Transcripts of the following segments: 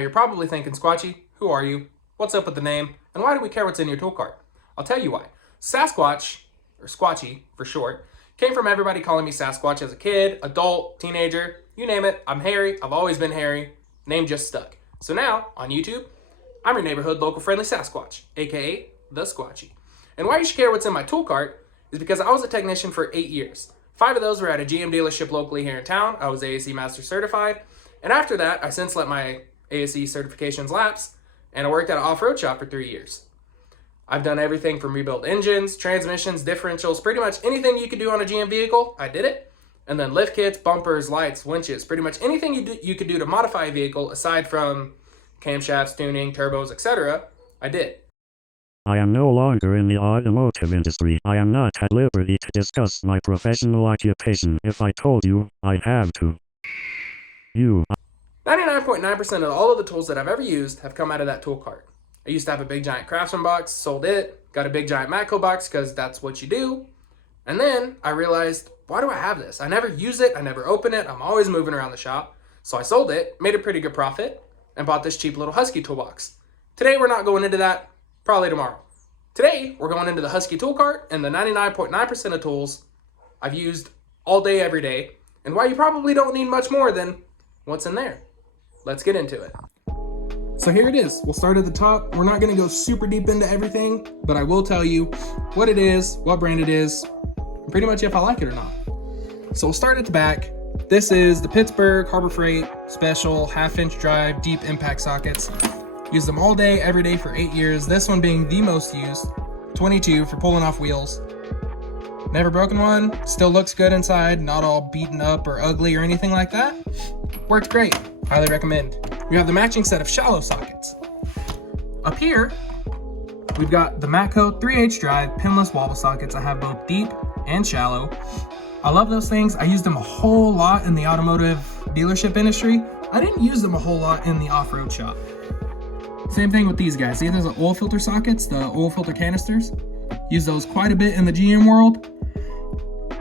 you're probably thinking, Squatchy, who are you? What's up with the name? And why do we care what's in your tool cart? I'll tell you why. Sasquatch, or Squatchy for short, came from everybody calling me Sasquatch as a kid, adult, teenager, you name it. I'm hairy. I've always been hairy. Name just stuck. So now, on YouTube, I'm your neighborhood local friendly Sasquatch, aka the Squatchy. And why you should care what's in my tool cart is because I was a technician for 8 years. 5 of those were at a GM dealership locally here in town. I was ASE Master Certified. And after that, I since let my ASE certifications lapse, and I worked at an off-road shop for 3 years. I've done everything from rebuilt engines, transmissions, differentials, pretty much anything you could do on a GM vehicle, I did it. And then lift kits, bumpers, lights, winches, pretty much anything you could do to modify a vehicle aside from camshafts, tuning, turbos, etc., I did. I am no longer in the automotive industry. I am not at liberty to discuss my professional occupation. If I told you, I'd have to. 99.9% of all of the tools that I've ever used have come out of that tool cart. I used to have a big giant Craftsman box, sold it, got a big giant Matco box because that's what you do. And then I realized, why do I have this? I never use it, I never open it, I'm always moving around the shop. So I sold it, made a pretty good profit, and bought this cheap little Husky toolbox. Today we're not going into that, probably tomorrow. Today we're going into the Husky tool cart and the 99.9% of tools I've used all day, every day, and why you probably don't need much more than what's in there. Let's get into it. So here it is. We'll start at the top. We're not going to go super deep into everything, but I will tell you what it is, what brand it is, and pretty much if I like it or not. So we'll start at the back. This is the Pittsburgh Harbor Freight Special 1/2-inch drive deep impact sockets. Used them all day, every day for 8 years. This one being the most used, 22 for pulling off wheels. Never broken one, still looks good inside, not all beaten up or ugly or anything like that. Works great, highly recommend. We have the matching set of shallow sockets. Up here, we've got the Matco 3/8 drive pinless wobble sockets. I have both deep and shallow. I love those things. I use them a whole lot in the automotive dealership industry. I didn't use them a whole lot in the off-road shop. Same thing with these guys. See, there's the oil filter sockets, the oil filter canisters. Use those quite a bit in the GM world.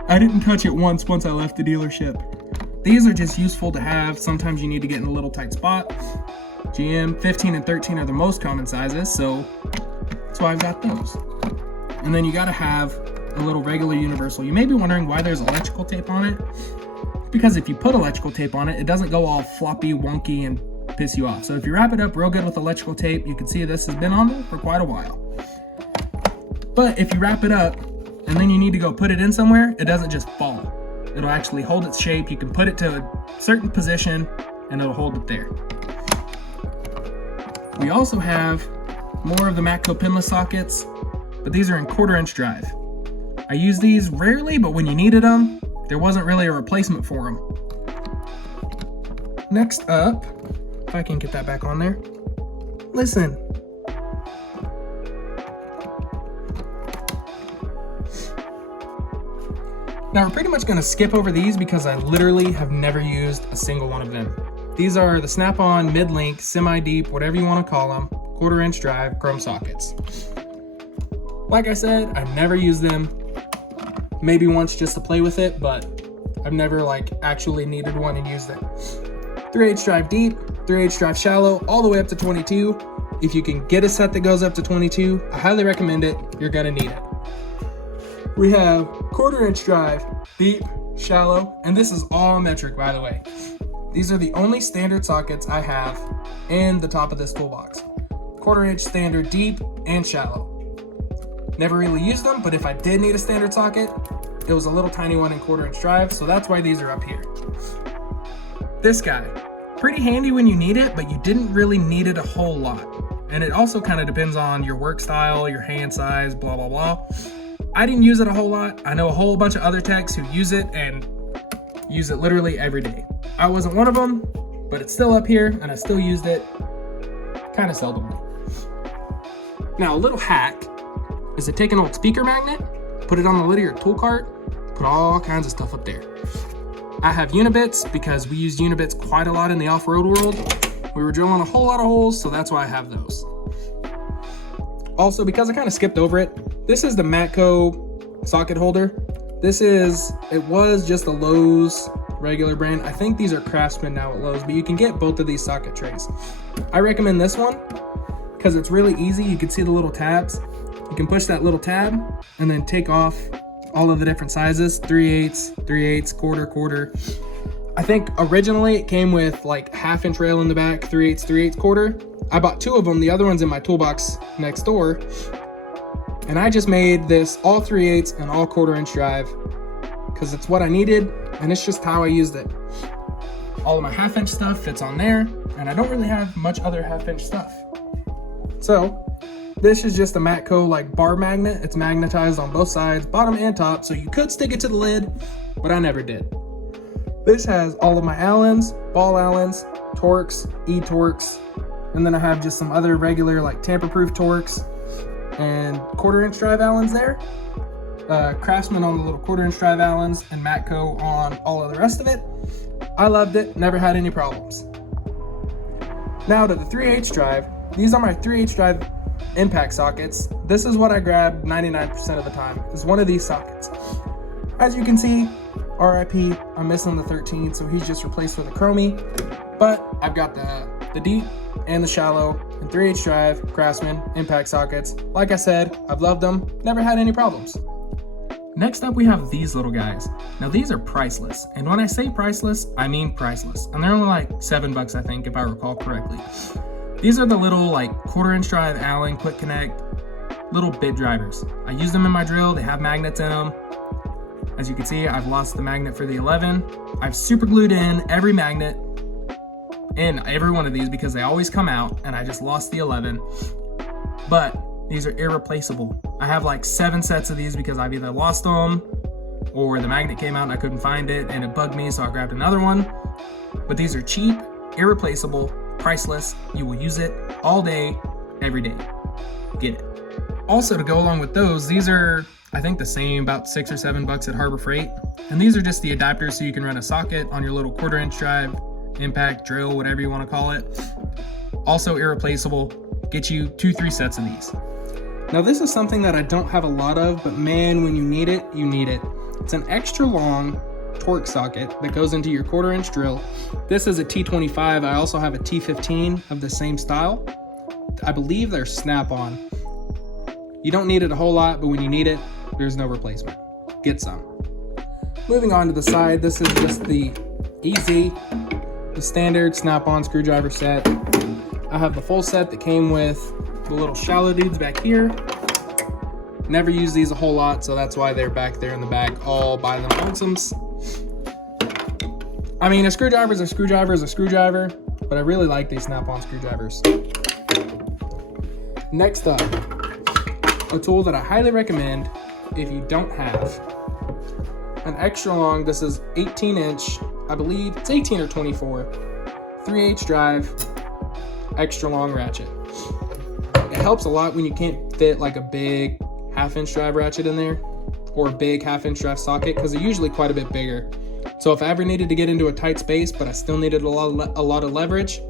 I didn't touch it once I left the dealership. These are just useful to have. Sometimes you need to get in a little tight spot. GM 15 and 13 are the most common sizes, so that's why I've got those. And then you gotta have a little regular universal. You may be wondering why there's electrical tape on it. Because if you put electrical tape on it, it doesn't go all floppy, wonky, and piss you off. So if you wrap it up real good with electrical tape, you can see this has been on there for quite a while. But if you wrap it up and then you need to go put it in somewhere, it doesn't just fall. It'll actually hold its shape. You can put it to a certain position and it'll hold it there. We also have more of the Matco pinless sockets, but these are in 1/4-inch drive. I use these rarely, but when you needed them, there wasn't really a replacement for them. Next up, if I can get that back on there. Listen. Now we're pretty much gonna skip over these because I literally have never used a single one of them. These are the Snap-on, mid-link, semi-deep, whatever you wanna call them, 1/4-inch drive chrome sockets. Like I said, I've never used them. Maybe once just to play with it, but I've never actually needed one and used it. 3/8 drive deep, 3/8 drive shallow, all the way up to 22. If you can get a set that goes up to 22, I highly recommend it. You're gonna need it. We have 1/4-inch drive, deep, shallow, and this is all metric, by the way. These are the only standard sockets I have in the top of this toolbox. 1/4-inch standard, deep, and shallow. Never really used them, but if I did need a standard socket, it was a little tiny one in 1/4-inch drive, so that's why these are up here. This guy, pretty handy when you need it, but you didn't really need it a whole lot. And it also kind of depends on your work style, your hand size, blah, blah, blah. I didn't use it a whole lot. I know a whole bunch of other techs who use it and use it literally every day. I wasn't one of them, but it's still up here and I still used it kind of seldomly. Now, a little hack is to take an old speaker magnet, put it on the lid of your tool cart, put all kinds of stuff up there. I have Unibits because we use Unibits quite a lot in the off-road world. We were drilling a whole lot of holes, so that's why I have those. Also, because I kind of skipped over it, this is the Matco socket holder. It was just a Lowe's regular brand. I think these are Craftsman now at Lowe's, but you can get both of these socket trays. I recommend this one because it's really easy. You can see the little tabs. You can push that little tab and then take off all of the different sizes, 3/8, 3/8, quarter. I think originally it came with like 1/2 inch rail in the back, 3/8, 3/8, quarter. I bought 2 of them. The other one's in my toolbox next door. And I just made this all 3/8 and all 1/4 inch drive because it's what I needed and it's just how I used it. All of my 1/2 inch stuff fits on there and I don't really have much other 1/2 inch stuff. So this is just a Matco like bar magnet. It's magnetized on both sides, bottom and top, so you could stick it to the lid, but I never did. This has all of my Allens, ball Allens, Torx, E-Torx, and then I have just some other regular like tamper-proof Torx and 1/4 inch drive Allens there. Craftsman on the little 1/4 inch drive Allens and Matco on all of the rest of it. I loved it, never had any problems. Now to the 3/8 drive. These are my 3/8 drive impact sockets. This is what I grab 99% of the time, is one of these sockets. As you can see, RIP, I'm missing the 13, so he's just replaced with a chromie. But I've got the deep and the shallow and 3/8 drive Craftsman impact sockets. Like I said, I've loved them, never had any problems. Next up, we have these little guys. Now these are priceless, and when I say priceless, I mean priceless. And they're only like $7, I think, if I recall correctly. These are the little like 1/4 inch drive Allen quick connect little bit drivers. I use them in my drill. They have magnets in them. As you can see, I've lost the magnet for the 11. I've super glued in every magnet in every one of these because they always come out, and I just lost the 11. But these are irreplaceable. I have like 7 sets of these because I've either lost them or the magnet came out and I couldn't find it and it bugged me, so I grabbed another one. But these are cheap, irreplaceable, priceless. You will use it all day, every day. Get it. Also, to go along with those, these are, I think, the same, about $6 or $7 at Harbor Freight. And these are just the adapters so you can run a socket on your little 1/4 inch drive, impact, drill, whatever you want to call it. Also irreplaceable. Get you 2-3 sets of these. Now this is something that I don't have a lot of, but man, when you need it, you need it. It's an extra long Torx socket that goes into your 1/4 inch drill. This is a T25. I also have a T15 of the same style. I believe they're snap-on. You don't need it a whole lot, but when you need it, there's no replacement. Get some. Moving on to the side, this is just the easy, the standard snap-on screwdriver set. I have the full set that came with the little shallow dudes back here. Never use these a whole lot, so that's why they're back there in the back, all by them lonesomes. I mean, a screwdriver is a screwdriver is a screwdriver, but I really like these snap-on screwdrivers. Next up, a tool that I highly recommend if you don't have an extra long, this is 18 inch, I believe it's 18 or 24, 3/8 drive, extra long ratchet. It helps a lot when you can't fit like a big 1/2 inch drive ratchet in there or a big 1/2 inch drive socket, because they're usually quite a bit bigger. So if I ever needed to get into a tight space but I still needed a lot of leverage,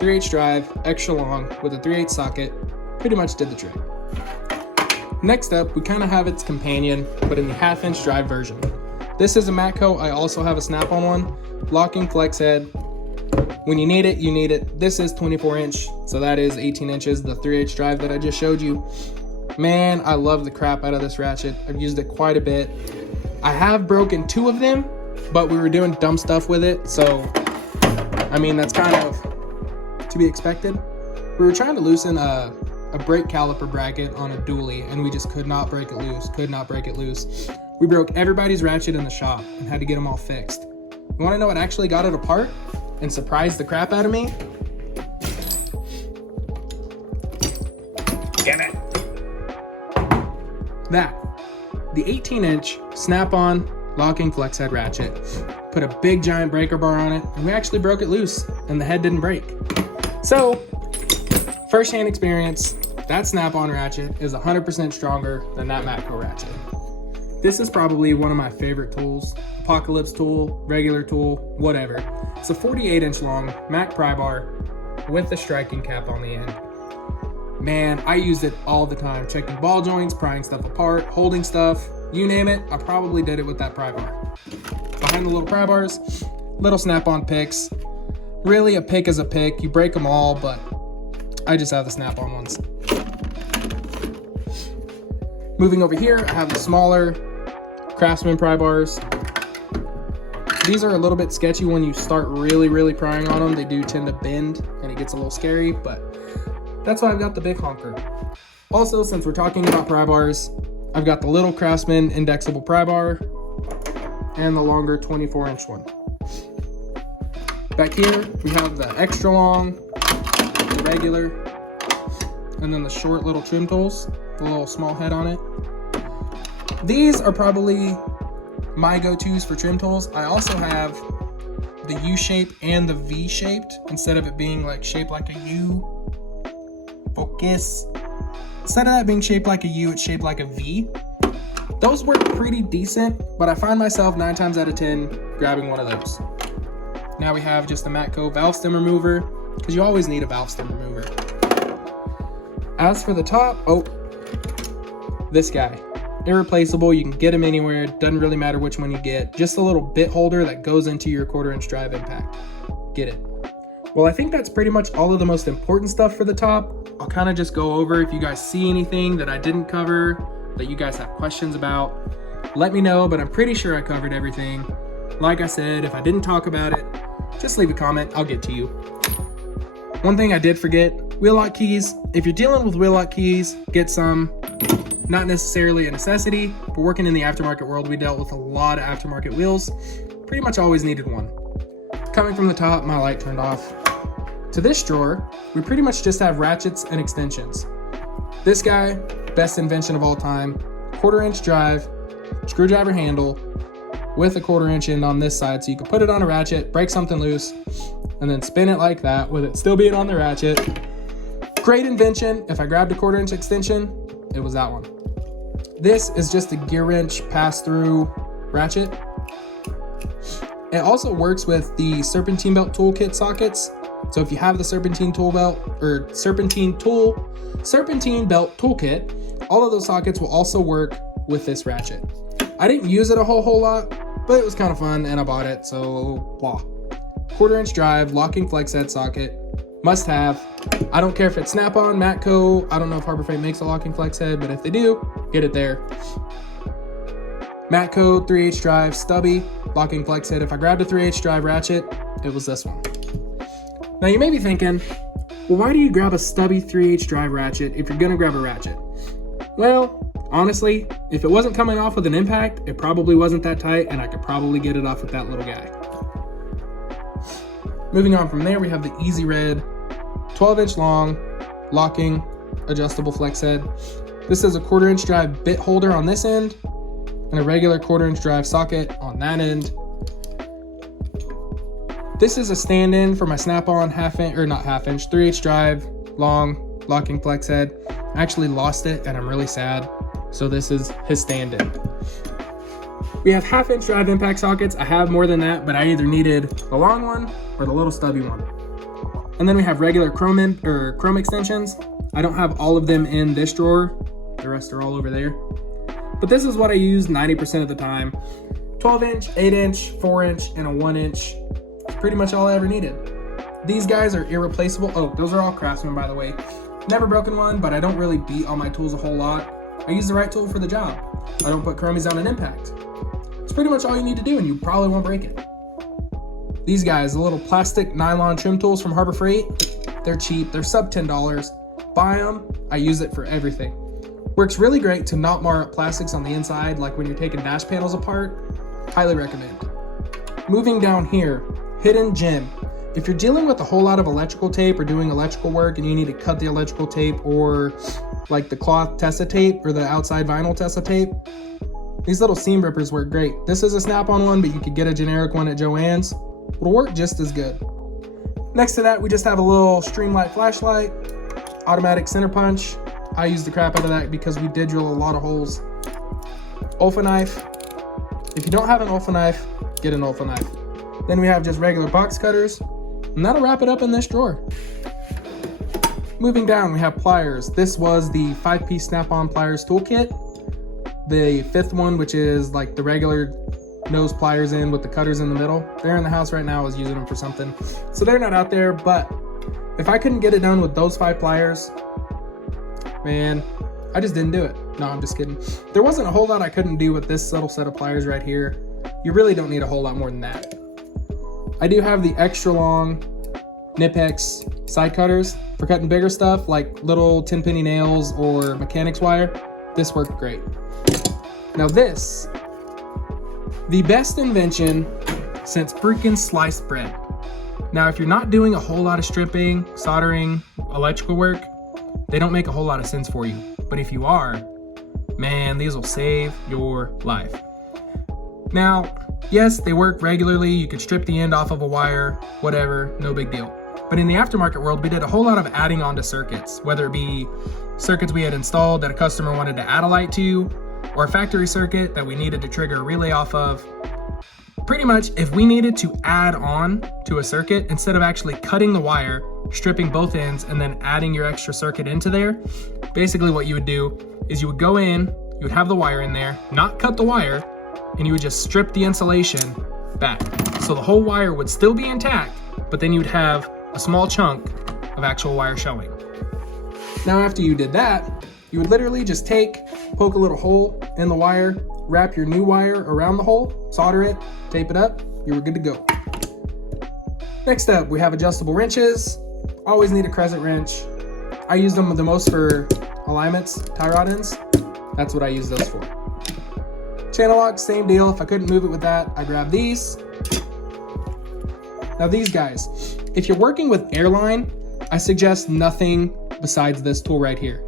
3/8 drive, extra long with a 3/8 socket pretty much did the trick. Next up, we kind of have its companion, but in the 1/2 inch drive version. This is a Matco. I also have a snap-on one, locking flex head. When you need it, you need it. This is 24 inch, so that is 18 inches, the 3/8 drive that I just showed you. Man, I love the crap out of this ratchet. I've used it quite a bit. I have broken 2 of them, but we were doing dumb stuff with it, so I mean, that's kind of to be expected. We were trying to loosen a brake caliper bracket on a dually, and we just could not break it loose, We broke everybody's ratchet in the shop and had to get them all fixed. You wanna know what actually got it apart and surprised the crap out of me? Damn it. The 18 inch snap-on locking flex head ratchet. Put a big giant breaker bar on it, and we actually broke it loose, and the head didn't break. So, first-hand experience, that snap-on ratchet is 100% stronger than that Matco ratchet. This is probably one of my favorite tools. Apocalypse tool, regular tool, whatever. It's a 48 inch long Mac pry bar with a striking cap on the end. Man, I used it all the time, checking ball joints, prying stuff apart, holding stuff, you name it, I probably did it with that pry bar. Behind the little pry bars, little snap-on picks. Really, a pick is a pick. You break them all, but I just have the snap-on ones. Moving over here, I have the smaller Craftsman Pry Bars. These are a little bit sketchy when you start really prying on them. They do tend to bend and it gets a little scary, but that's why I've got the big honker. Also, since we're talking about pry bars, I've got the little Craftsman Indexable Pry Bar and the longer 24-inch one. Back here, we have the extra long, the regular, and then the short little trim tools, the little small head on it. These are probably my go-tos for trim tools. I also have the U-shape and the V-shaped, instead of it being like shaped like a U. Focus. Instead of that being shaped like a U, it's shaped like a V. Those work pretty decent, but I find myself 9 times out of 10 grabbing one of those. Now we have just the Matco valve stem remover, because you always need a valve stem remover. As for the top, this guy. Irreplaceable, you can get them anywhere, doesn't really matter which one you get. Just a little bit holder that goes into your 1/4-inch drive impact. Get it. Well, I think that's pretty much all of the most important stuff for the top. I'll kind of just go over if you guys see anything that I didn't cover, that you guys have questions about. Let me know, but I'm pretty sure I covered everything. Like I said, if I didn't talk about it, just leave a comment, I'll get to you. One thing I did forget, wheel lock keys. If you're dealing with wheel lock keys, get some. Not necessarily a necessity, but working in the aftermarket world, we dealt with a lot of aftermarket wheels. Pretty much always needed one. Coming from the top, my light turned off. To this drawer, we pretty much just have ratchets and extensions. This guy, best invention of all time, 1/4-inch drive, screwdriver handle, with a 1/4-inch end on this side, so you can put it on a ratchet, break something loose, and then spin it like that with it still being on the ratchet. Great invention. If I grabbed a 1/4-inch extension, it was that one. This is just a Gearwrench pass-through ratchet. It also works with the serpentine belt toolkit sockets. So if you have the serpentine belt toolkit, all of those sockets will also work with this ratchet. I didn't use it a whole lot, but it was kind of fun and I bought it, so blah. 1/4-inch drive, locking flex head socket, must have. I don't care if it's Snap-on, Matco, I don't know if Harbor Freight makes a locking flex head, but if they do, get it there. Matco 3H drive, stubby, locking flex head. If I grabbed a 3H drive ratchet, it was this one. Now you may be thinking, well, why do you grab a stubby 3H drive ratchet if you're gonna grab a ratchet? Well, honestly, if it wasn't coming off with an impact, it probably wasn't that tight and I could probably get it off with that little guy. Moving on from there, we have the Easy Red 12-inch long, locking, adjustable flex head. This is a 1/4-inch drive bit holder on this end, and a regular 1/4-inch drive socket on that end. This is a stand-in for my Snap-on 3H drive, long, locking flex head. I actually lost it, and I'm really sad, so this is his stand-in. We have 1/2-inch drive impact sockets. I have more than that, but I either needed the long one or the little stubby one. And then we have regular chrome extensions. I don't have all of them in this drawer. The rest are all over there. But this is what I use 90% of the time. 12-inch, 8-inch, 4-inch, and a 1-inch. It's pretty much all I ever needed. These guys are irreplaceable. Oh, those are all Craftsman, by the way. Never broken one, but I don't really beat on my tools a whole lot. I use the right tool for the job. I don't put chromies on an impact. It's pretty much all you need to do, and you probably won't break it. These guys, the little plastic nylon trim tools from Harbor Freight, they're cheap, they're sub $10. Buy them, I use it for everything. Works really great to not mar up plastics on the inside, like when you're taking dash panels apart. Highly recommend. Moving down here, hidden gem. If you're dealing with a whole lot of electrical tape or doing electrical work and you need to cut the electrical tape or like the cloth Tessa tape or the outside vinyl Tessa tape, these little seam rippers work great. This is a Snap-on one, but you could get a generic one at Joann's. It'll work just as good. Next to that, we just have a little Streamlight flashlight, automatic center punch. I use the crap out of that because we did drill a lot of holes. Olfa knife. If you don't have an Olfa knife, get an Olfa knife. Then we have just regular box cutters, and that'll wrap it up in this drawer. Moving down, we have pliers. This was the 5-piece Snap-on pliers toolkit. The 5th one, which is like the regular nose pliers in with the cutters in the middle. They're in the house right now. I was using them for something. So they're not out there, but if I couldn't get it done with those 5 pliers, man, I just didn't do it. No, I'm just kidding. There wasn't a whole lot I couldn't do with this little set of pliers right here. You really don't need a whole lot more than that. I do have the extra long Nippex side cutters for cutting bigger stuff like little 10-penny nails or mechanics wire. This worked great. Now this, the best invention since freaking sliced bread. Now if you're not doing a whole lot of stripping, soldering, electrical work, they don't make a whole lot of sense for you. But if you are, man, these will save your life. Now, yes, they work regularly. You could strip the end off of a wire, whatever, no big deal. But in the aftermarket world, we did a whole lot of adding on to circuits, whether it be circuits we had installed that a customer wanted to add a light to, or a factory circuit that we needed to trigger a relay off of. Pretty much, if we needed to add on to a circuit, instead of actually cutting the wire, stripping both ends, and then adding your extra circuit into there, basically what you would do is you would go in, you would have the wire in there, not cut the wire, and you would just strip the insulation back. So the whole wire would still be intact, but then you'd have a small chunk of actual wire showing. Now after you did that, you would literally just poke a little hole in the wire, wrap your new wire around the hole, solder it, tape it up, you were good to go. Next up, we have adjustable wrenches. Always need a crescent wrench. I use them the most for alignments, tie rod ends. That's what I use those for. Channel lock, same deal. If I couldn't move it with that, I grab these. Now these guys, if you're working with airline, I suggest nothing besides this tool right here.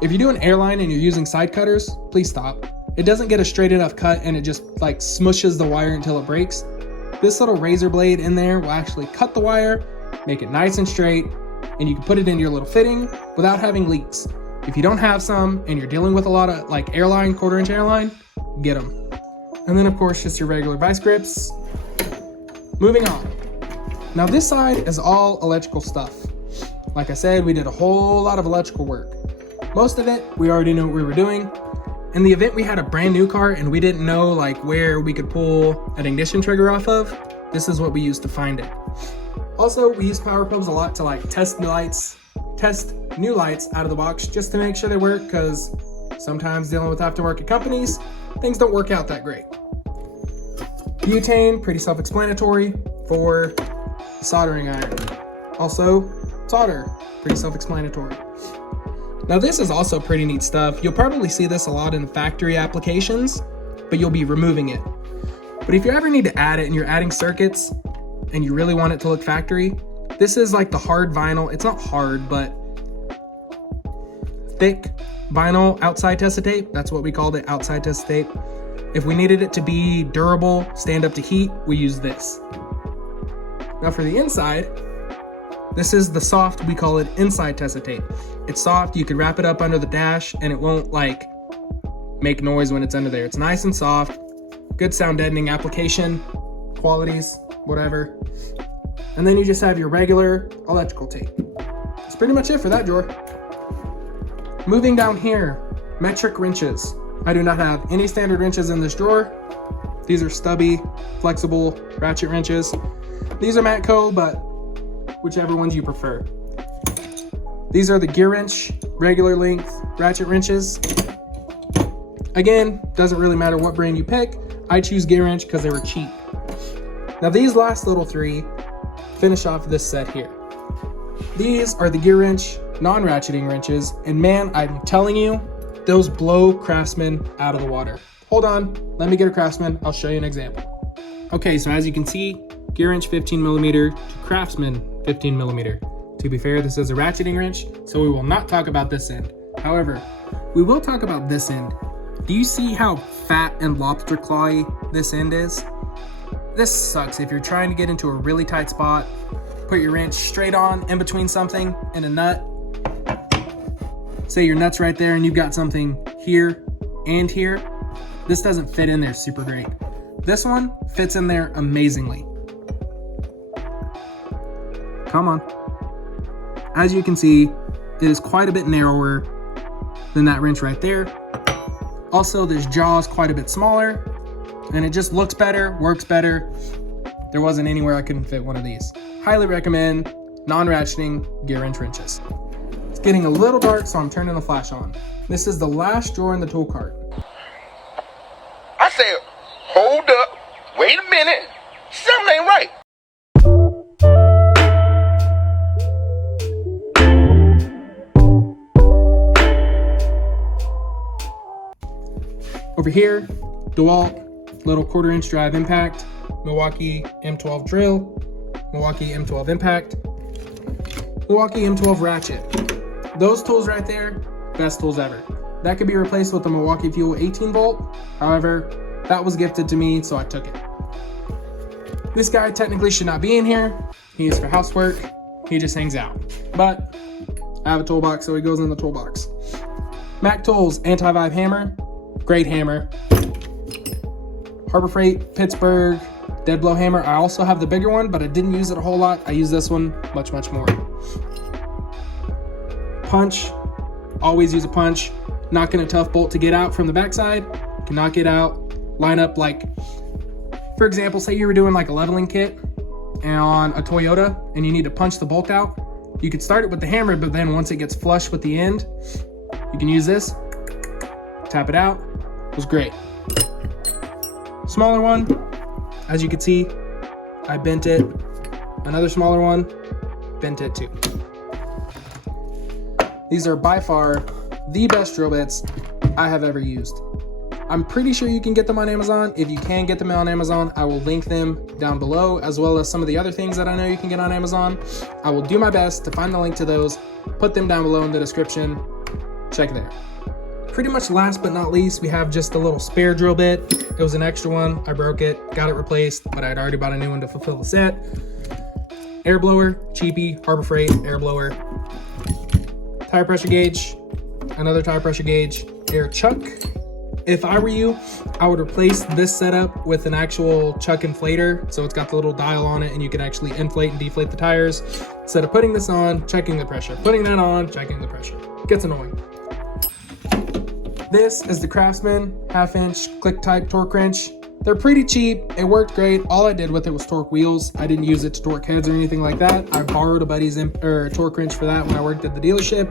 If you're doing airline and you're using side cutters, please stop. It doesn't get a straight enough cut and it just like smushes the wire until it breaks. This little razor blade in there will actually cut the wire, make it nice and straight, and you can put it in your little fitting without having leaks. If you don't have some and you're dealing with a lot of like airline, 1/4 inch airline, get them. And then of course, just your regular vice grips. Moving on. Now this side is all electrical stuff. Like I said, we did a whole lot of electrical work. Most of it, we already knew what we were doing. In the event we had a brand new car and we didn't know like where we could pull an ignition trigger off of, this is what we used to find it. Also, we use power probes a lot to like test new lights out of the box just to make sure they work, because sometimes dealing with aftermarket companies, things don't work out that great. Butane, pretty self-explanatory for the soldering iron. Also, solder, pretty self-explanatory. Now this is also pretty neat stuff. You'll probably see this a lot in factory applications, but you'll be removing it. But if you ever need to add it and you're adding circuits and you really want it to look factory, this is like the hard vinyl. It's not hard, but thick vinyl outside test tape. That's what we called it, outside test tape. If we needed it to be durable, stand up to heat, we use this. Now for the inside, this is the soft, we call it inside test tape. It's soft, you could wrap it up under the dash and it won't like make noise when it's under there. It's nice and soft, good sound deadening application, qualities, whatever. And then you just have your regular electrical tape. That's pretty much it for that drawer. Moving down here, metric wrenches. I do not have any standard wrenches in this drawer. These are stubby, flexible ratchet wrenches. These are Matco, but whichever ones you prefer. These are the Gearwrench regular length ratchet wrenches. Again, doesn't really matter what brand you pick. I choose Gearwrench because they were cheap. Now these last little three finish off this set here. These are the Gearwrench non-ratcheting wrenches, and man, I'm telling you, those blow Craftsman out of the water. Hold on, let me get a Craftsman, I'll show you an example. Okay, so as you can see, Gearwrench 15mm to Craftsman 15mm. To be fair, this is a ratcheting wrench, so we will not talk about this end. However, we will talk about this end. Do you see how fat and lobster clawy this end is? This sucks if you're trying to get into a really tight spot, put your wrench straight on in between something and a nut. Say your nut's right there and you've got something here and here. This doesn't fit in there super great. This one fits in there amazingly. Come on. As you can see, it is quite a bit narrower than that wrench right there. Also, this jaw is quite a bit smaller. and it just looks better, works better. There wasn't anywhere I couldn't fit one of these. Highly recommend non-ratcheting Gearwrench wrenches. It's getting a little dark, so I'm turning the flash on. This is the last drawer in the tool cart. I said, hold up, wait a minute, something ain't right. Over here, DeWalt, little 1/4" drive impact, Milwaukee M12 drill, Milwaukee M12 impact, Milwaukee M12 ratchet. Those tools right there, best tools ever. That could be replaced with the Milwaukee Fuel 18 volt. However, that was gifted to me, so I took it. This guy technically should not be in here. He's for housework. He just hangs out. But I have a toolbox, so he goes in the toolbox. Mac Tools anti-vibe hammer. Great hammer. Harbor Freight, Pittsburgh, dead blow hammer. I also have the bigger one, but I didn't use it a whole lot. I use this one much more. Punch, always use a punch. Knocking a tough bolt to get out from the backside. You can knock it out, line up like, for example, say you were doing like a leveling kit on a Toyota and you need to punch the bolt out. You could start it with the hammer, but then once it gets flush with the end, you can use this, tap it out. It was great. Smaller one, as you can see, I bent it. Another smaller one, bent it too. These are by far the best drill bits I have ever used. I'm pretty sure you can get them on Amazon. If you can get them on Amazon, I will link them down below, as well as some of the other things that I know you can get on Amazon. I will do my best to find the link to those, put them down below in the description. Check there. Pretty much last but not least, we have just a little spare drill bit. It was an extra one. I broke it, got it replaced, but I'd already bought a new one to fulfill the set. Air blower, cheapy, Harbor Freight air blower. Tire pressure gauge, another tire pressure gauge, air chuck. If I were you, I would replace this setup with an actual chuck inflator. So it's got the little dial on it and you can actually inflate and deflate the tires. Instead of putting this on, checking the pressure, putting that on, checking the pressure. It gets annoying. This is the Craftsman 1/2" click type torque wrench. They're pretty cheap. It worked great. All I did with it was torque wheels. I didn't use it to torque heads or anything like that. I borrowed a buddy's torque wrench for that when I worked at the dealership.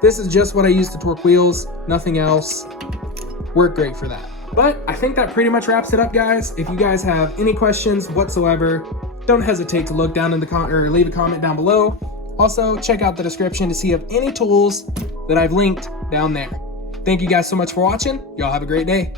This is just what I used to torque wheels, nothing else. Worked great for that. But I think that pretty much wraps it up, guys. If you guys have any questions whatsoever, don't hesitate to look down in the or leave a comment down below. Also, check out the description to see if any tools that I've linked down there. Thank you guys so much for watching. Y'all have a great day.